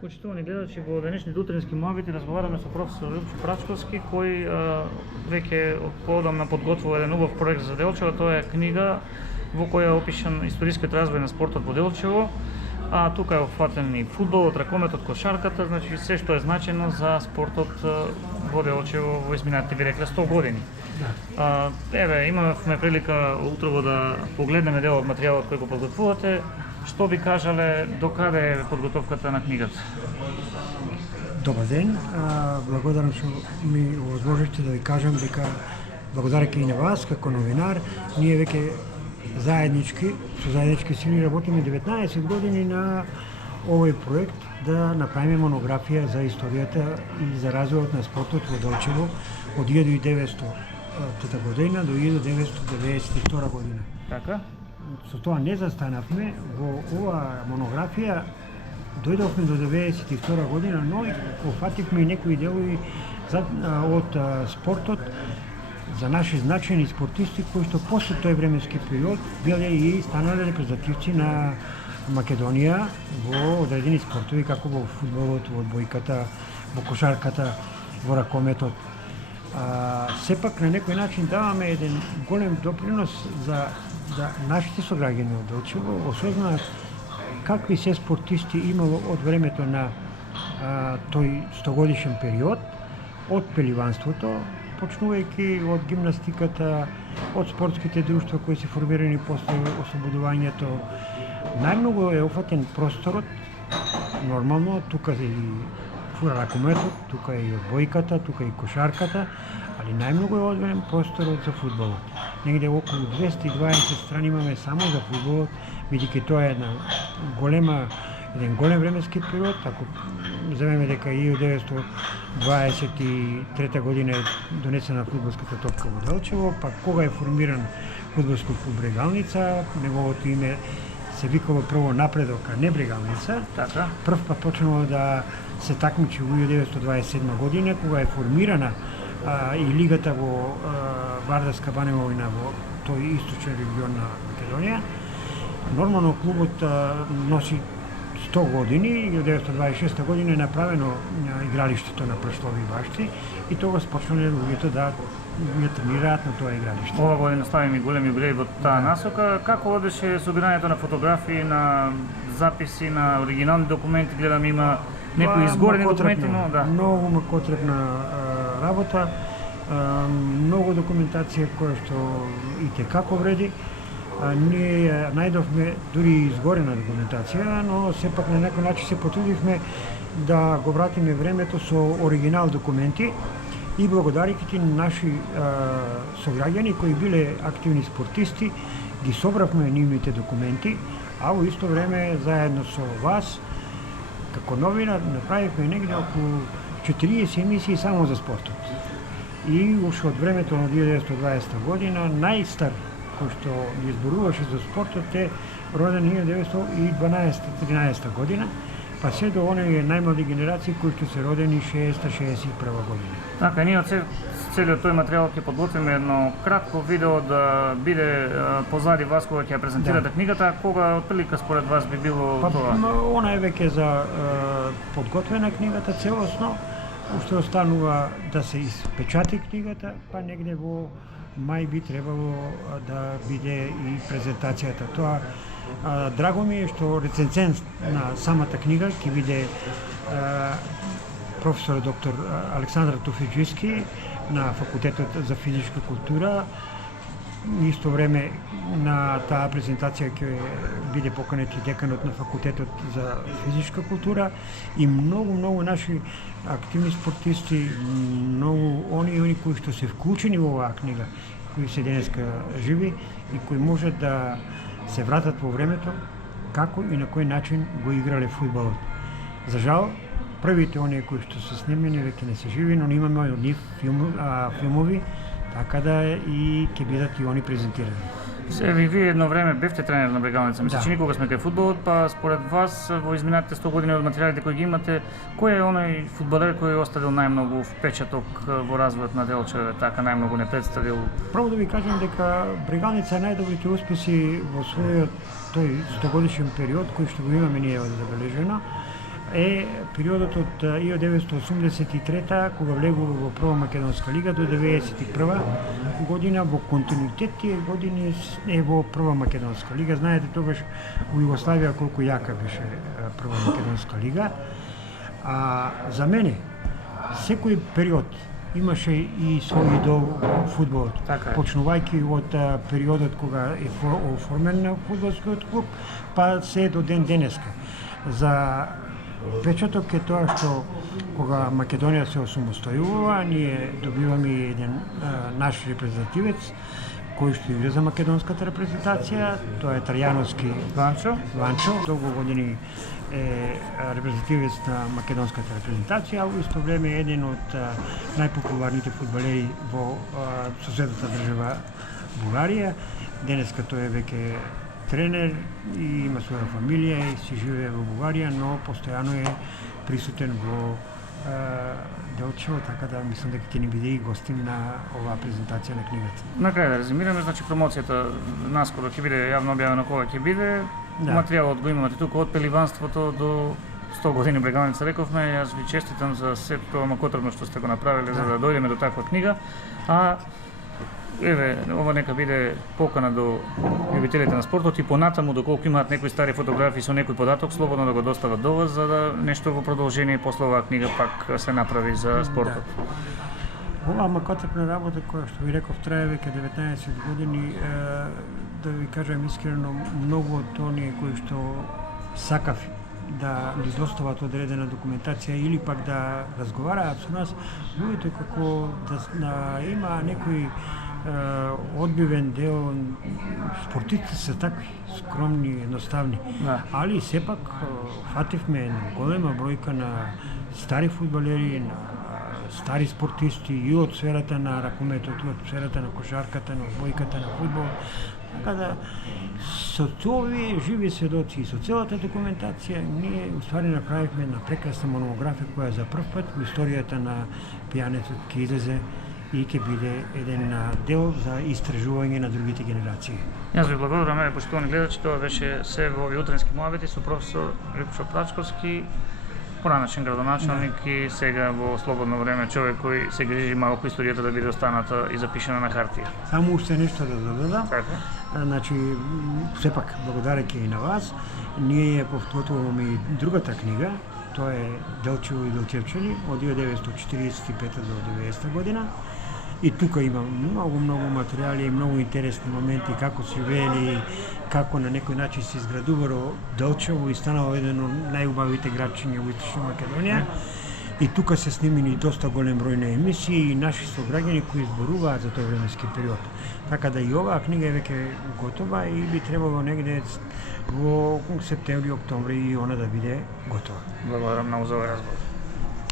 Почитувани гледачи, во денешните утрински муабити разговараме со професор Лјупчо Прачковски, кој веќе поодамна подготвува еден убав проект за Делчево. Тоа е книга во која е опишан историскиот развој на спортот во Делчево, а тука е опфатен и фудбалот, ракометот, кошарката, значи се што е значено за спортот во Делчево во изминатите, би рекле, 100 години. Еве, имавме прилика утрово да погледнеме дел од материјалот кој го подготвувате. Што би кажале, докаде е подготовката на книгата? Добар ден, благодарам што ми овозможите да ви кажам дека благодарејќи и на вас како новинар, ние веќе со заеднички сили работиме 19 години на овој проект да направиме монографија за историјата и за развојот на спортот во Делчево од 1900 година до 1992 година. Така? Со тоа не застанавме, во оваа монографија дојдовме до 1992 година, но и пофативме и некои делови од спортот за наши значајни спортисти кои што после тој временски период биле и станале репрезентативци на Македонија во одредени спортови како во фудбалот, во одбојката, во кошарката, во ракометот. Сепак на некој начин даваме еден голем допринос за нашите сограѓани од Делчево осознаат какви се спортисти имало од времето на тој 100-годишен период, од пеливанството, почнувајќи од гимнастиката, од спортските друштва кои се формирани после ослободувањето. Најмногу е офатен просторот, нормално, тука е и ракометот, тука е и одбојката, тука е и кошарката, али најмногу е одвоен просторот за фудбалот. Негде околу 220 страни имаме само за фудбалот, бидејќи тоа е еден голем временски период. Ако земеме дека 1923 година е донесена фудбалската топка во Делчево, па кога е формиран фудбалски клуб Брегалница, неговото име се викало прво Напредок, а не Брегалница. Така. Прв пат почнало да се такмичи во 1927 година, кога е формирана и лигата во Вардарска Баневина во тој источен регион на Македонија. Нормално клубот носи 100 години, 1926 година е направено игралиштето на Пршлови башти и тогаш почнале луѓето да тренираат на тоа игралиште. Ова година ставим и голем јубилеј во таа насока. Како одеше собирањето на фотографии, на записи, на оригинални документи? Гледам има некои изгорени документи, но да. Многу макотребна работа, многу документација која што и текако вреди. Ние најдовме дури изгорена документација, но сепак на некој начин се потрудивме да го вратиме времето со оригинал документи и благодарејќи на наши сограѓани кои биле активни спортисти, ги собравме нивните документи, а во исто време заедно со вас како новинар направивме негде околу 40 емисии само за спортот. И уште од времето на 1920 година најстар кој што ги изборуваше за спортот е роден 1912-13 година, па се до оние најмлади генерации кои што се родени 60-61 година. Така, ние од целиот тој материјал ќе подготвиме едно кратко видео да биде позади вас кога ќе ја презентирате книгата. Кога отприлика според вас би било тоа? Она е веќе за подготвена книгата целосно, уште останува да се испечати книгата, па негде во мај би требало да биде и презентацијата. Тоа драго ми е што рецензент на самата книга ќе биде професор доктор Александар Туфиџиски на Факултетот за физичка култура. Исто време на таа презентација ќе биде поканет и деканот на Факултетот за физичка култура и многу наши активни спортисти, многу они кои што се вклучени во оваа книга, кои се денеска живи и кои можат да се вратат во времето како и на кој начин го играле фудбалот. За жал, првите оние кои што се снимени веќе не се живи, но имаме од нив филмови, така да и ќе бидат и они презентирани. Вие едно време бевте тренер на Брегалница, мисля, че никога сме кај фудбалот, па според вас во изминатите 100 години од материјалите кои ги имате, кој е оној фудбалер кој оставил најмногу впечаток во развојот на Делчево, така најмногу не представил? Право да ви кажам дека Брегалница најдобрите успеси во својот тој 100-годишен период кој што го имаме ние забележено, е периодот од 1983 кога влегува во Прва македонска лига до 91 година, во континуитет тие години е во Прва македонска лига. Знаете тогаш во Југославија колку јака беше Прва македонска лига. А за мене секој период имаше и свој идол во фудбалот. Така е. Почнувајќи од периодот кога е оформен фудбалскиот клуб, па се до ден денеска. За печаток е тоа што кога Македонија се осамостојува, ние добиваме еден наш репрезентативец кој што игра за македонската репрезентација, тоа е Трајановски Ванчо, долго години е репрезентативец на македонската репрезентација, а во исто време е еден од најпопуларните фудбалери во соседната држава Бугарија. Денеска тој е веќе тренер и има своја фамилија и си живее во Бугарија, но постојано е присутен во Делчево, така да мислам дека ќе ни биде и гостин на оваа презентација на книгата. На крај да резимираме, значи промоцијата наскоро ќе биде јавно објавена кога ќе биде. Да. Материјалот го имате тука од пеливанството до 100 години бреганица, рековме. Јас ви честитам за сето тоа макотрбно што сте го направиле за да дојдеме до таква книга. А еве, ова нека биде покана до љубителите на спортот и понатаму доколку имаат некои стари фотографии со некој податок, слободно да го достават до вас за да нешто во продолжение после оваа книга пак се направи за спортот. Да. Оваа макотрпна работа која што ви реков трае веќе 19 години, да ви кажам искрено, многу од оние кои што сакав да ни достават одредена документација или пак да разговараат со нас, луѓето како да има некој одбивен дел, спортистите се такви, скромни, едноставни. Да. Али сепак фативме голема бројка на стари фудбалери, на стари спортисти и од сферата на ракометот, и од сферата на кошарката, на одбојката, на фудбал. Така да со овие живи сведоци и со целата документација ние уствари направивме една прекрасна монографија која за прв пат во историјата на пијанецот ќе излезе и ќе биде еден дел за истражување на другите генерации. Јас ви благодарам, поштовани гледачи, тоа беше се во овие утренски муабети со професор Лјупчо Прачковски, поранешен градоначалник и сега во слободно време човек кој се грижи малку историјата да биде останата и запишена на хартија. Само уште нешто да додадам. Така. Значи, сепак, благодарејќи и на вас, ние ја повторуваме и другата книга, тоа е Делчево и Делчевчани од 1945 до 90 година. И тука има многу материјали и многу интересни моменти како се живеели, како на некој начин се изградувало Делчево и станало еден од најубавите градчиња во Источна Македонија. И тука се снимени доста голем број на емисии и наши сограѓани кои зборуваат за тој временски период. Така да и оваа книга е веќе готова и би требало негде во септември, октомври и она да биде готова. Благодарам многу за овој разговор.